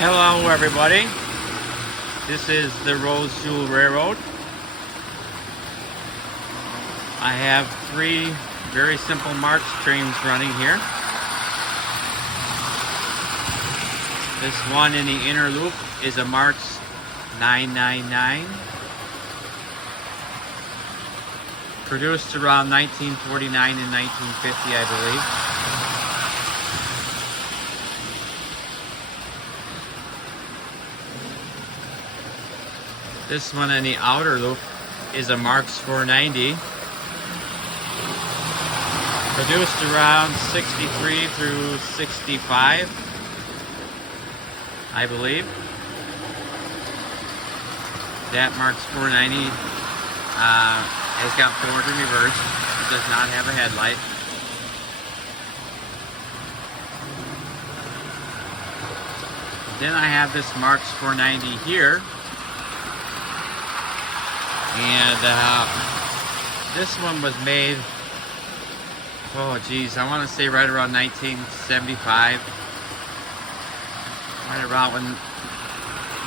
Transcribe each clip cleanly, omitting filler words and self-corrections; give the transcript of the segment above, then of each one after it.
Hello everybody, this is the Rose Jewel Railroad. I have three very simple Marx trains running here. This one in the inner loop is a Marx 999, produced around 1949 and 1950, I believe. This one in the outer loop is a Marx 490, produced around 63 through 65, I believe. That Marx 490 has got forward and reverse. It does not have a headlight. Then I have this Marx 490 here. And this one was made, oh geez, I want to say right around 1975. Right around when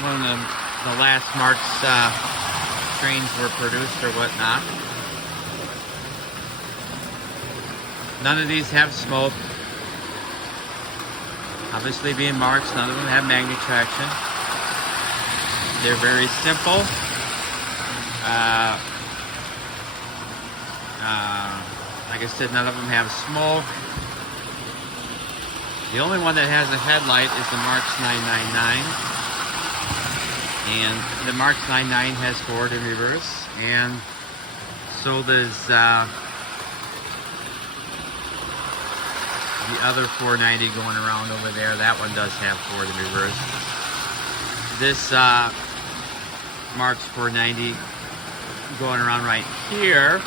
one of the last Marx trains were produced or whatnot. None of these have smoke. Obviously being Marx, none of them have magnet traction. They're very simple. Like I said, none of them have smoke. The only one that has a headlight is the Marx 999. And the Marx 99 has forward and reverse. And so does the other 490 going around over there. That one does have forward and reverse. This Marx 490 going around right here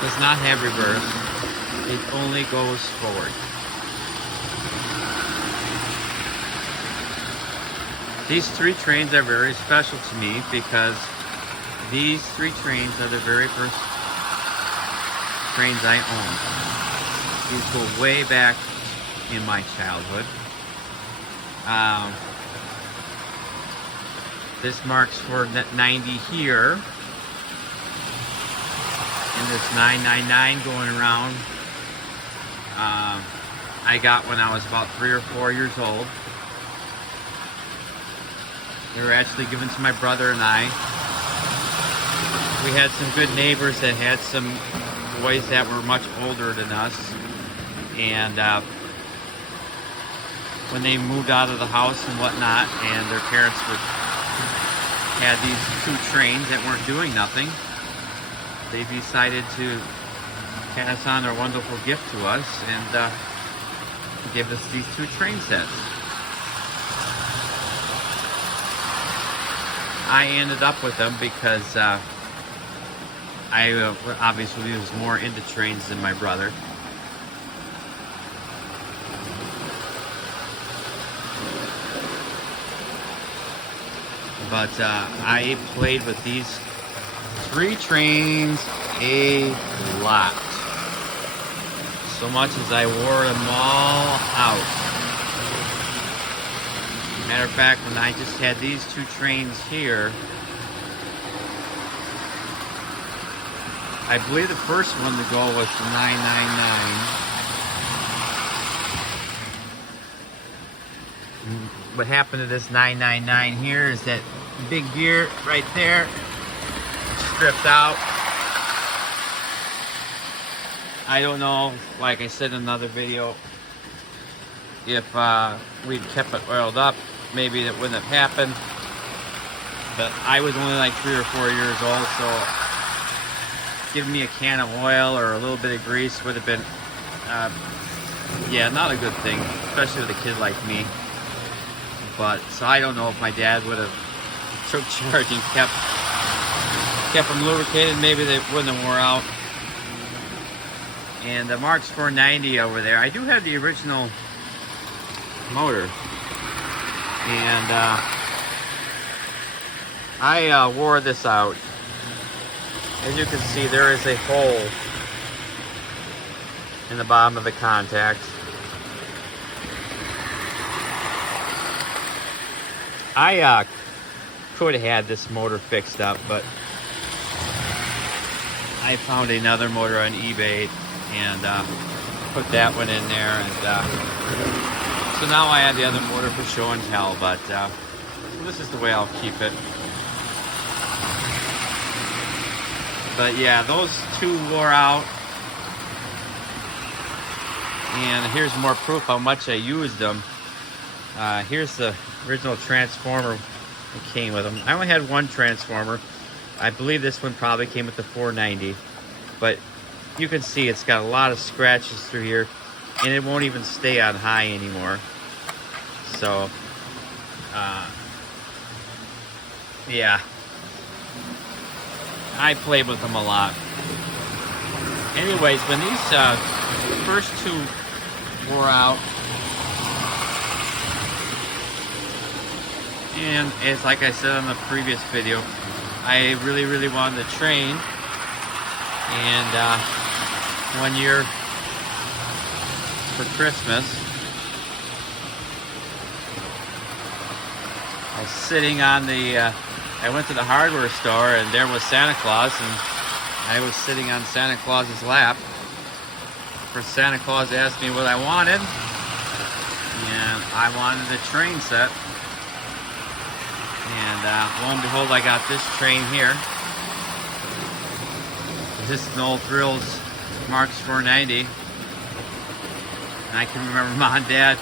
does not have reverse. It only goes forward. These three trains are very special to me because these three trains are the very first trains I owned. These go way back in my childhood. This Marx 490 here, and this 999 going around, I got when I was about 3 or 4 years old. They were actually given to my brother and I. We had some good neighbors that had some boys that were much older than us, and when they moved out of the house and whatnot, and their parents had these two trains that weren't doing nothing, they decided to pass on their wonderful gift to us and give us these two train sets. I ended up with them because I obviously was more into trains than my brother. But I played with these three trains a lot. So much as I wore them all out. Matter of fact, when I just had these two trains here, I believe the first one to go was the 999. What happened to this 999 here is that big gear right there stripped out. I don't know, like I said in another video, if we'd kept it oiled up, maybe that wouldn't have happened. But I was only like 3 or 4 years old, so giving me a can of oil or a little bit of grease would have been, yeah, not a good thing, especially with a kid like me. But so I don't know if my dad would have took charge and kept them lubricated. Maybe they wouldn't have wore out. And the Marx 490 over there, I do have the original motor, and I wore this out. As you can see, there is a hole in the bottom of the contact. I could have had this motor fixed up, but I found another motor on eBay and put that one in there, and so now I have the other motor for show and tell, but so this is the way I'll keep it. But yeah, those two wore out, and here's more proof how much I used them. Here's the original transformer that came with them. I only had one transformer. I believe this one probably came with the 490, but you can see it's got a lot of scratches through here, and it won't even stay on high anymore. So yeah, I played with them a lot. Anyways, when these first two wore out, and as like I said on the previous video, I really wanted the train, and one year for Christmas I was sitting on the I went to the hardware store, and there was Santa Claus, and I was sitting on Santa Claus's lap. For Santa Claus asked me what I wanted, and I wanted the train set. And lo and behold, I got this train here. This is an old Thrills Marx 490. And I can remember Mom and Dad,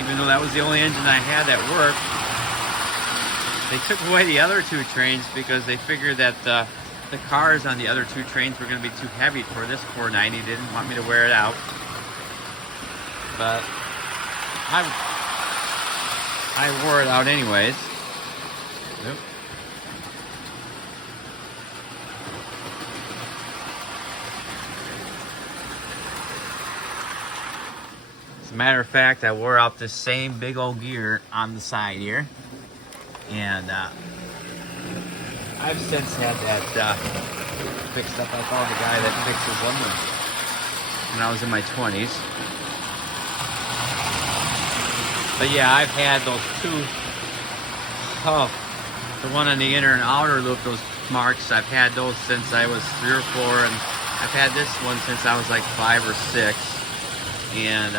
even though that was the only engine I had that worked, they took away the other two trains because they figured that the cars on the other two trains were going to be too heavy for this 490. They didn't want me to wear it out. But I wore it out anyways. Nope. As a matter of fact, I wore out this same big old gear on the side here, and I've since had that fixed up. I found a guy that fixes them when I was in my 20s. But yeah, I've had those two. Oh, the one on the inner and outer loop, those Marks, I've had those since I was 3 or 4, and I've had this one since I was like 5 or 6. And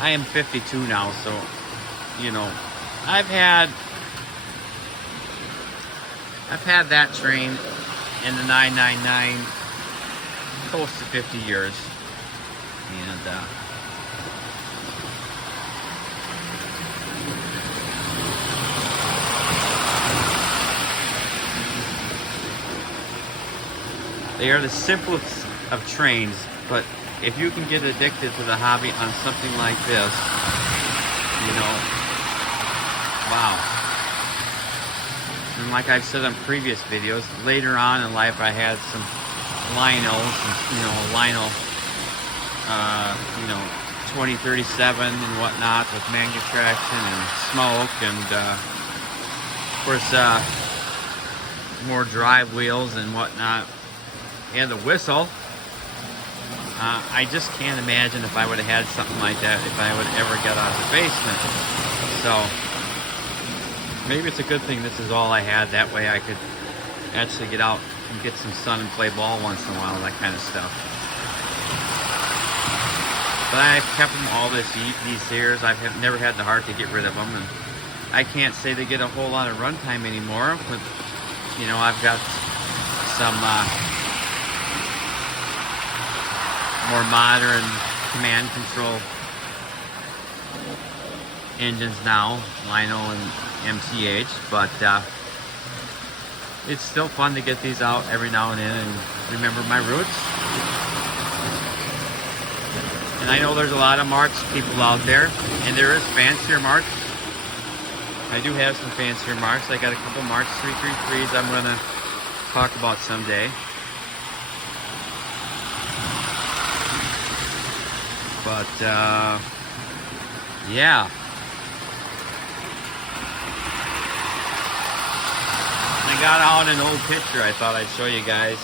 I am 52 now, so you know, I've had that train in the 999 close to 50 years, and they are the simplest of trains, but if you can get addicted to the hobby on something like this, you know, wow. And like I've said on previous videos, later on in life I had some Linos, and, you know, 2037 and whatnot with manual traction and smoke, and of course more drive wheels and whatnot, and the whistle. I just can't imagine if I would have had something like that if I would ever get out of the basement. So maybe it's a good thing this is all I had. That way I could actually get out and get some sun and play ball once in a while, that kind of stuff. But I've kept them all these years. I've never had the heart to get rid of them, and I can't say they get a whole lot of runtime anymore. But you know, I've got some more modern command control engines now, Lino and MTH, but it's still fun to get these out every now and then and remember my roots. And I know there's a lot of Marx people out there, and there is fancier Marx. I do have some fancier Marx. I got a couple Marx 333s I'm going to talk about someday. But yeah, I got out an old picture I thought I'd show you guys.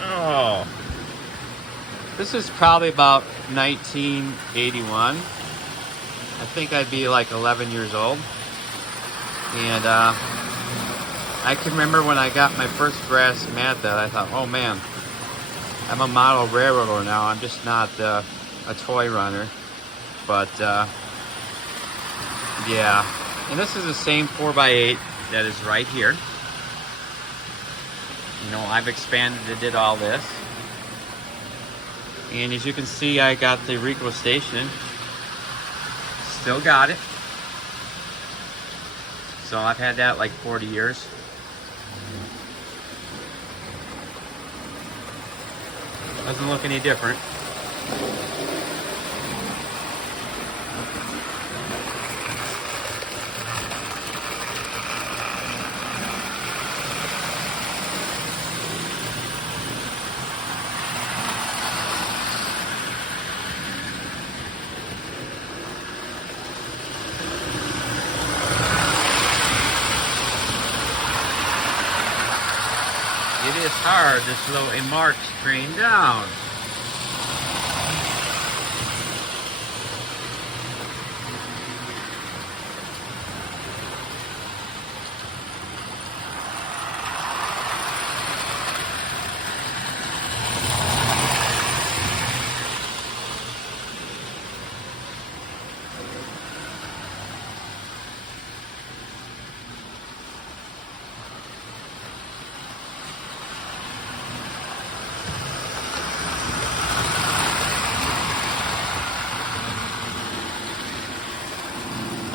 Oh, this is probably about 1981. I think I'd be like 11 years old. And I can remember when I got my first brass mat that I thought, oh man, I'm a model railroader now. I'm just not a toy runner. But yeah, and this is the same 4x8 that is right here. You know, I've expanded and did all this. And as you can see, I got the Rico station. Still got it. So I've had that like 40 years. Doesn't look any different. It is hard to slow a Marx train down.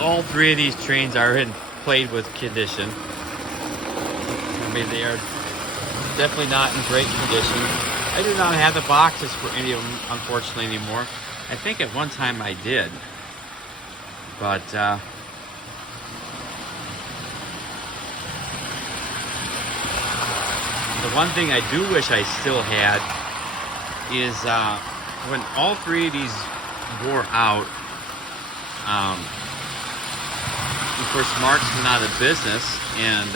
All three of these trains are in played with condition. I mean, they are definitely not in great condition. I do not have the boxes for any of them, unfortunately, anymore. I think at one time I did. But, the one thing I do wish I still had is when all three of these wore out, of course, Marx went out of business, and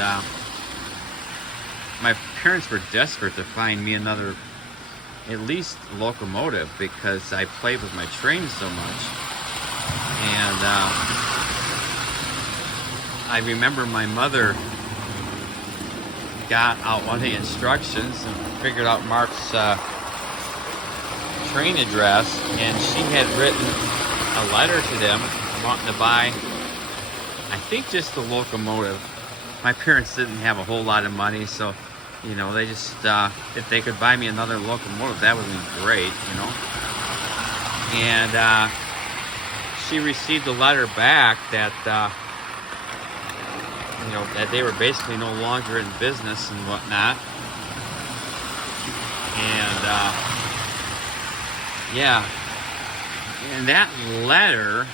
my parents were desperate to find me another, at least locomotive, because I played with my trains so much. And I remember my mother got out one of the instructions and figured out Mark's train address, and she had written a letter to them wanting to buy, I think, just the locomotive. My parents didn't have a whole lot of money, so, you know, they just, if they could buy me another locomotive, that would be great, you know. And she received a letter back that, you know, that they were basically no longer in business and whatnot. And, yeah. And that letter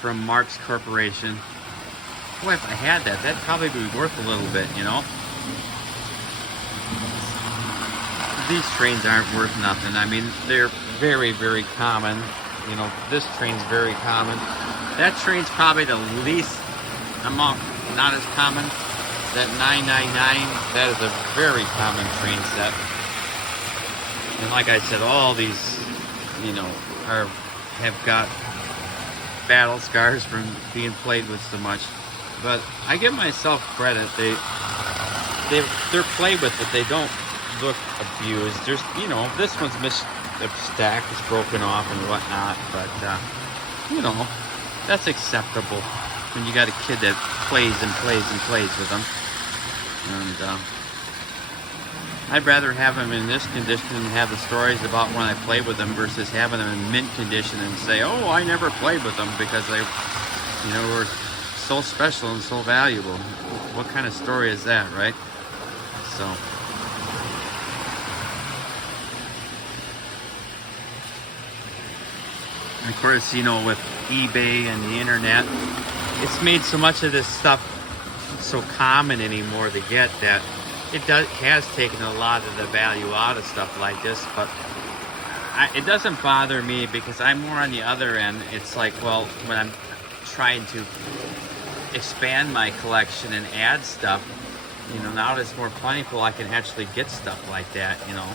from Marx Corporation, boy, if I had that, that'd probably be worth a little bit, you know. These trains aren't worth nothing. I mean, they're very, very common. You know, this train's very common. That train's probably the least amount, not as common. That 999, that is a very common train set. And like I said, all these, you know, have got battle scars from being played with so much. But I give myself credit. They're played with, but they don't look abused. There's, you know, this one's the stack is broken off and whatnot, but you know, that's acceptable when you got a kid that plays and plays and plays with them. And I'd rather have them in this condition and have the stories about when I played with them versus having them in mint condition and say, oh, I never played with them because they, you know, were so special and so valuable. What kind of story is that, right? So, and of course, you know, with eBay and the internet, it's made so much of this stuff so common anymore to get that has taken a lot of the value out of stuff like this. But it doesn't bother me because I'm more on the other end. It's like, well, when I'm trying to expand my collection and add stuff, you know, now that it's more plentiful, I can actually get stuff like that, you know.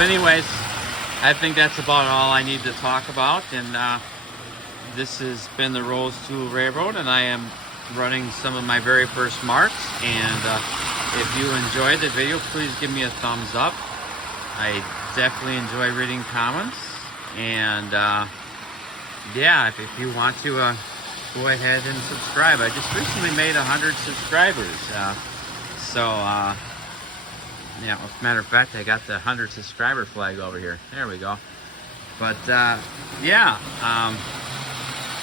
But anyways, I think that's about all I need to talk about. And this has been the Rose Tool Railroad, and I am running some of my very first Marx. And if you enjoyed the video, please give me a thumbs up. I definitely enjoy reading comments. And yeah, if you want to go ahead and subscribe. I just recently made 100 subscribers. Yeah, as a matter of fact, I got the 100 subscriber flag over here. There we go. But yeah,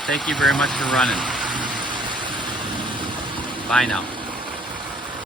thank you very much for running. Bye now.